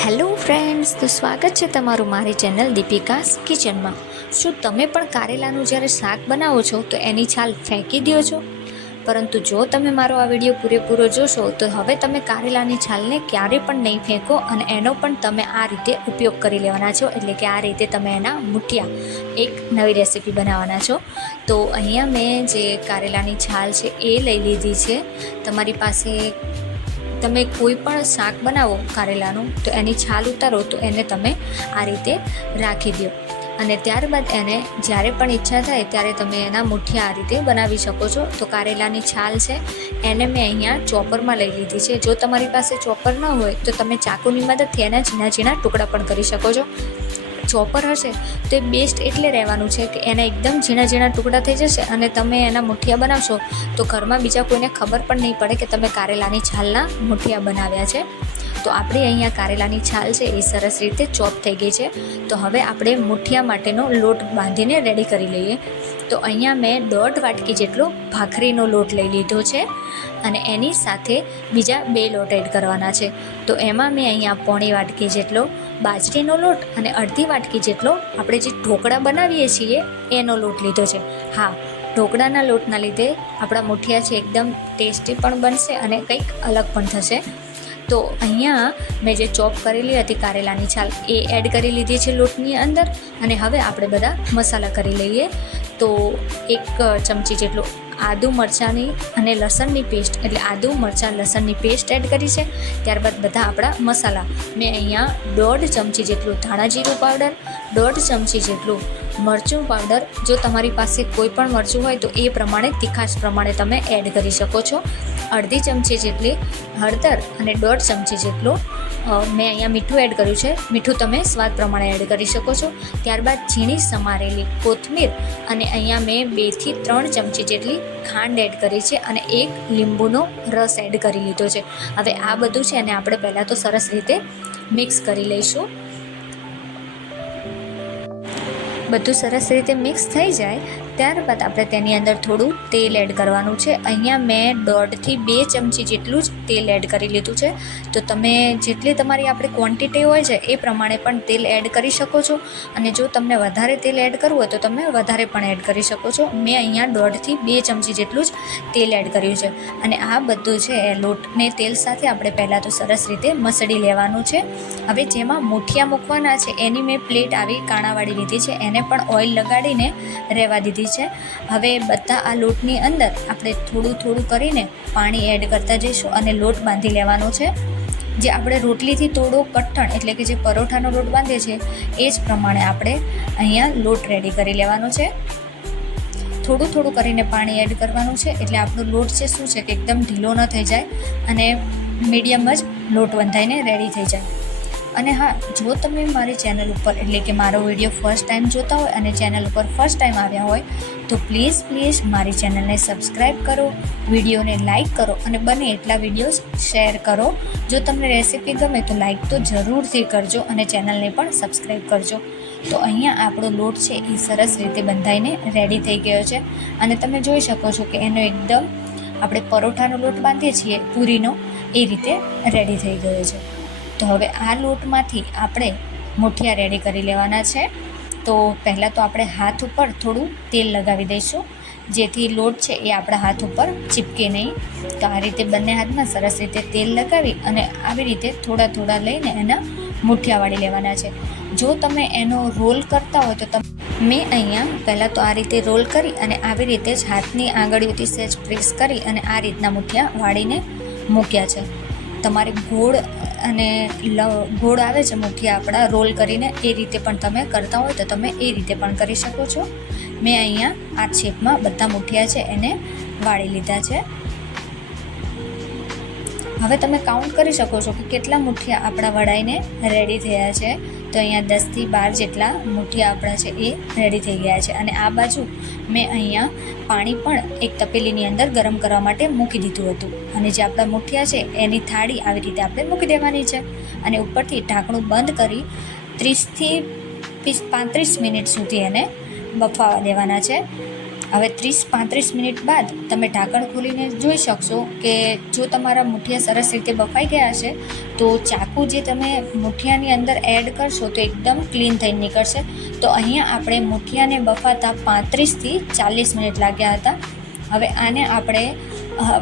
Hello friends, તો સ્વાગત છે તમારું મારી ચેનલ દીપિકાસ કિચનમાં। શું તમે પણ કારેલાનું જ્યારે શાક બનાવો છો તો એની છાલ ફેંકી દો છો? પરંતુ જો તમે મારો આ વિડીયો પૂરેપૂરો જોશો તો હવે તમે કારેલાની છાલને ક્યારે પણ નહીં ફેંકો અને એનો પણ તમે આ રીતે ઉપયોગ કરી લેવાના છો, એટલે કે આ રીતે તમે એના મુઠિયા એક નવી રેસીપી બનાવવાના છો। તો અહીંયા મેં જે કારેલાની છાલ છે એ લઈ લીધી છે। તમારી પાસે તમે કોઈ પણ શાક બનાવો કારેલાનું તો એની છાલ ઉતારો તો એને તમે આ રીતે રાખી દો અને ત્યારબાદ એને જ્યારે પણ ઈચ્છા થાય ત્યારે તમે એના મુઠિયા આ રીતે બનાવી શકો છો। તો કારેલાની છાલ છે એને મેં અહીંયા ચોપરમાં લઈ લીધી છે। જો તમારી પાસે ચોપર ન હોય તો તમે ચાકુની મદદથી એના ઝીણા ઝીણા ટુકડા પણ કરી શકો છો। ચોપર હશે તો એ બેસ્ટ એટલે રહેવાનું છે કે એના એકદમ ઝીણા ઝીણા ટુકડા થઈ જશે અને તમે એના મુઠિયા બનાવશો તો ઘરમાં બીજા કોઈને ખબર પણ નહીં પડે કે તમે કારેલાની છાલના મુઠિયા બનાવ્યા છે। તો આપણે અહીંયા કારેલાની છાલ છે એ સરસ રીતે ચોપ થઈ ગઈ છે। તો હવે આપણે મુઠિયા માટેનો લોટ બાંધીને રેડી કરી લઈએ। તો અહીંયા મેં 1.5 વાટકી જેટલો ભાખરીનો લોટ લઈ લીધો છે અને એની સાથે બીજા 2 લોટ એડ કરવાના છે। તો એમાં મેં અહીંયા 1.25 વાટકી જેટલો બાજરીનો લોટ અને 1/2 વાટકી જેટલો આપણે જે ઢોકળા બનાવીએ છીએ એનો લોટ લીધો છે। હા, ઢોકળાના લોટના લીધે આપણા મુઠિયા છે એકદમ ટેસ્ટી પણ બનશે અને કંઈક અલગ પણ થશે। તો અહીંયા મેં જે ચોપ કરેલી હતી કારેલાની છાલ એ એડ કરી લીધી છે લોટની અંદર અને હવે આપણે બધા મસાલા કરી લઈએ। તો 1 ચમચી જેટલો આદુ મરચાંની અને લસણની પેસ્ટ, એટલે આદુ મરચાં લસણની પેસ્ટ એડ કરી છે। ત્યારબાદ બધા આપણા મસાલા મેં અહીંયા 1.5 ચમચી જેટલું ધાણા જીરું પાવડર, 1.5 ચમચી જેટલું મરચું પાવડર, જો તમારી પાસે કોઈ પણ મરચું હોય તો એ પ્રમાણે તીખાશ પ્રમાણે તમે એડ કરી શકો છો, 1/2 ચમચી જેટલી હળદર અને 1.5 ચમચી જેટલું મેં અહીંયા મીઠું એડ કર્યું છે। મીઠું તમે સ્વાદ પ્રમાણે એડ કરી શકો છો। ત્યારબાદ ઝીણી સમારેલી કોથમીર અને અહીંયા મેં 2 થી 3 ચમચી જેટલી ખાંડ એડ કરી છે અને 1 લીંબુનો રસ એડ કરી લીધો છે। હવે આ બધું છે અને આપણે પહેલાં તો સરસ રીતે મિક્સ કરી લઈશું। બધું સરસ રીતે મિક્સ થઈ જાય ત્યારબાદ આપણે તેની અંદર થોડું તેલ એડ કરવાનું છે। અહીંયા મેં 1.5 થી 2 ચમચી જેટલું જ તેલ એડ કરી લીધું છે। તો તમે જેટલી તમારી આપણી ક્વોન્ટિટી હોય છે એ પ્રમાણે પણ તેલ એડ કરી શકો છો અને જો તમને વધારે તેલ એડ કરવું હોય તો તમે વધારે પણ એડ કરી શકો છો। મેં અહીંયા 1.5 થી 2 ચમચી જેટલું જ તેલ એડ કર્યું છે અને આ બધું છે એ લોટને તેલ સાથે આપણે પહેલાં તો સરસ રીતે મસળી લેવાનું છે। હવે જેમાં મુઠિયા મૂકવાના છે એની મેં પ્લેટ આવી કાણાવાળી લીધી છે, એને પણ ઓઇલ લગાડીને રહેવા દીધી છે। હવે બધા આ લોટની અંદર આપણે થોડું થોડું કરીને પાણી એડ કરતા જઈશું અને લોટ બાંધી લેવાનો છે। જે આપણે રોટલીથી થોડો કઠણ એટલે કે જે પરોઠાનો લોટ બાંધીએ છીએ એ જ પ્રમાણે આપણે અહીંયા લોટ રેડી કરી લેવાનો છે। થોડું થોડું કરીને પાણી એડ કરવાનું છે એટલે આપણો લોટ છે શું છે કે એકદમ ઢીલો ન થઈ જાય અને મીડિયમ જ લોટ બંધાઈને રેડી થઈ જાય। અને હા, જો તમે મારી ચેનલ ઉપર એટલે કે મારો વિડીયો ફર્સ્ટ ટાઈમ જોતા હોય અને ચેનલ ઉપર ફર્સ્ટ ટાઈમ આવ્યા હોય તો પ્લીઝ મારી ચેનલને સબસ્ક્રાઈબ કરો, વિડીયોને લાઇક કરો અને બને એટલા વિડીયોઝ શેર કરો। જો તમને રેસીપી ગમે તો લાઇક તો જરૂરથી કરજો અને ચેનલને પણ સબસ્ક્રાઈબ કરજો। તો અહીંયા આપણો લોટ છે એ સરસ રીતે બંધાઈને રેડી થઈ ગયો છે અને તમે જોઈ શકો છો કે એનો એકદમ આપણે પરોઠાનો લોટ બાંધીએ છીએ પૂરીનો એ રીતે રેડી થઈ ગયો છે। તો હવે આ લોટમાંથી આપણે મુઠિયા રેડી કરી લેવાના છે। તો પહેલાં તો આપણે હાથ ઉપર થોડું તેલ લગાવી દઈશું જેથી લોટ છે એ આપણા હાથ ઉપર ચીપકે નહીં। તો આ રીતે બંને હાથમાં સરસ રીતે તેલ લગાવી અને આવી રીતે થોડા થોડા લઈને એના મુઠિયા વાળી લેવાના છે। જો તમે એનો રોલ કરતા હોય તો મેં અહીંયા પહેલાં તો આ રીતે રોલ કરી અને આવી રીતે જ હાથની આંગળીઓથી સહેજ પ્રેસ કરી અને આ રીતના મુઠિયા વાળીને મૂક્યા છે। તમારે ગોળ આવે છે મુઠિયા આપણા રોલ કરીને એ રીતે પણ તમે કરતા હોય તો તમે એ રીતે પણ કરી શકો છો। મેં અહીંયા આ શેપમાં બધા મુઠિયા છે એને વાળી લીધા છે। હવે તમે કાઉન્ટ કરી શકો છો કે કેટલા મુઠિયા આપણા વળાઈને રેડી થયા છે। તો અહીંયા 10 થી 12 જેટલા મુઠિયા આપણા છે એ રેડી થઈ ગયા છે અને આ બાજુ મેં અહીંયા પાણી પણ એક તપેલીની અંદર ગરમ કરવા માટે મૂકી દીધું હતું અને જે આપણા મુઠિયા છે એની થાળી આવી રીતે આપણે મૂકી દેવાની છે અને ઉપરથી ઢાંકણું બંધ કરી 30 થી 35 મિનિટ સુધી એને બફાવા દેવાના છે। હવે 30-35 મિનિટ બાદ તમે ઢાંકણ ખોલીને જોઈ શકશો કે જો તમારા મુઠિયા સરસ રીતે બફાઈ ગયા છે તો ચાકુ જે તમે મુઠિયાની અંદર એડ કરશો તો એકદમ ક્લીન થઈને નીકળશે. તો અહીંયા આપણે મુઠિયાને બફાતા 35થી 40 મિનિટ લાગ્યા હતા. હવે આને આપણે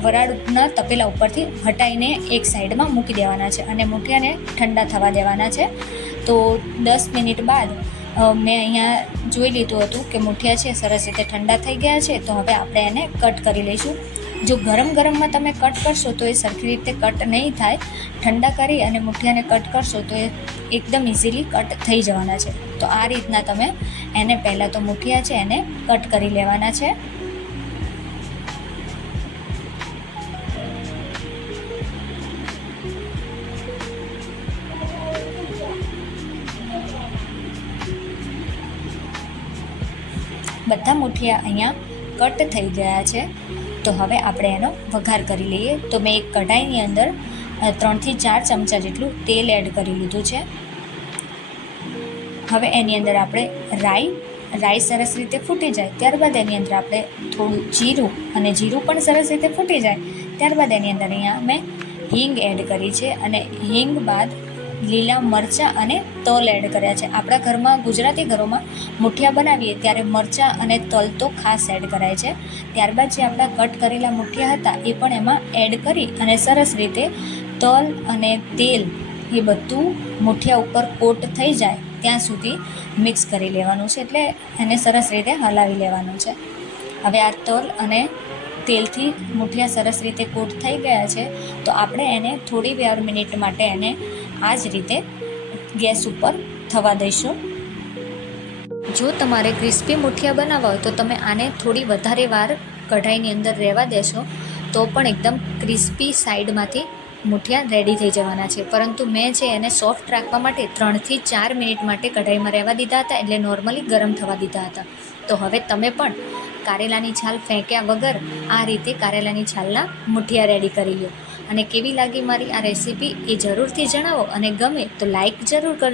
વરાળના તપેલા ઉપરથી હટાવીને એક સાઈડમાં મૂકી દેવાના છે અને મુઠિયાને ઠંડા થવા દેવાના છે. તો 10 મિનિટ બાદ મેં અહીંયા જોઈ લીધું હતું કે મુઠિયા છે સરસ રીતે ઠંડા થઈ ગયા છે. તો હવે આપણે એને કટ કરી લઈશું. જો ગરમ ગરમમાં તમે કટ કરશો તો એ સરખી રીતે કટ નહીં થાય. ઠંડા કરી અને મુઠિયાને કટ કરશો તો એ એકદમ ઇઝીલી કટ થઈ જવાના છે. તો આ રીતના તમે એને પહેલાં તો મુઠિયા છે એને કટ કરી લેવાના છે. બધા મુઠિયા અહીંયા કટ થઈ ગયા છે. તો હવે આપણે એનો વઘાર કરી લઈએ. તો મેં એક કઢાઈની અંદર 3થી 4 ચમચા જેટલું તેલ એડ કરી લીધું છે. હવે એની અંદર આપણે રાઈ સરસ રીતે ફૂટી જાય ત્યારબાદ એની અંદર આપણે થોડું જીરું, અને જીરું પણ સરસ રીતે ફૂટી જાય ત્યારબાદ એની અંદર અહીંયા મેં હિંગ એડ કરી છે. અને હિંગ બાદ લીલા મરચાં અને તલ એડ કર્યા છે. આપણા ઘરમાં, ગુજરાતી ઘરોમાં મુઠિયા બનાવીએ ત્યારે મરચાં અને તલ તો ખાસ એડ કરાય છે. ત્યારબાદ જે આપણા કટ કરેલા મુઠિયા હતા એ પણ એમાં એડ કરી અને સરસ રીતે તલ અને તેલ એ બધું મુઠિયા ઉપર કોટ થઈ જાય ત્યાં સુધી મિક્સ કરી લેવાનું છે. એટલે એને સરસ રીતે હલાવી લેવાનું છે. હવે આ તલ અને તેલથી મુઠિયા સરસ રીતે કોટ થઈ ગયા છે. તો આપણે એને થોડી 2 મિનિટ માટે એને આ જ રીતે ગેસ ઉપર થવા દઈશું. જો તમારે ક્રિસ્પી મુઠિયા બનાવવા હોય તો તમે આને થોડી વધારે વાર કઢાઈની અંદર રહેવા દેશો તો પણ એકદમ ક્રિસ્પી સાઈડમાંથી મુઠિયા રેડી થઈ જવાના છે. પરંતુ મેં છે એને સોફ્ટ રાખવા માટે 3થી 4 મિનિટ માટે કઢાઈમાં રહેવા દીધા હતા, એટલે નોર્મલી ગરમ થવા દીધા હતા. તો હવે તમે પણ કારેલાની છાલ ફેંક્યા વગર આ રીતે કારેલાની છાલના મુઠિયા રેડી કરી લો. અને કેવી લાગી મારી આ રેસીપી એ જરૂરથી જણાવો, અને ગમે તો લાઈક જરૂર કરજો.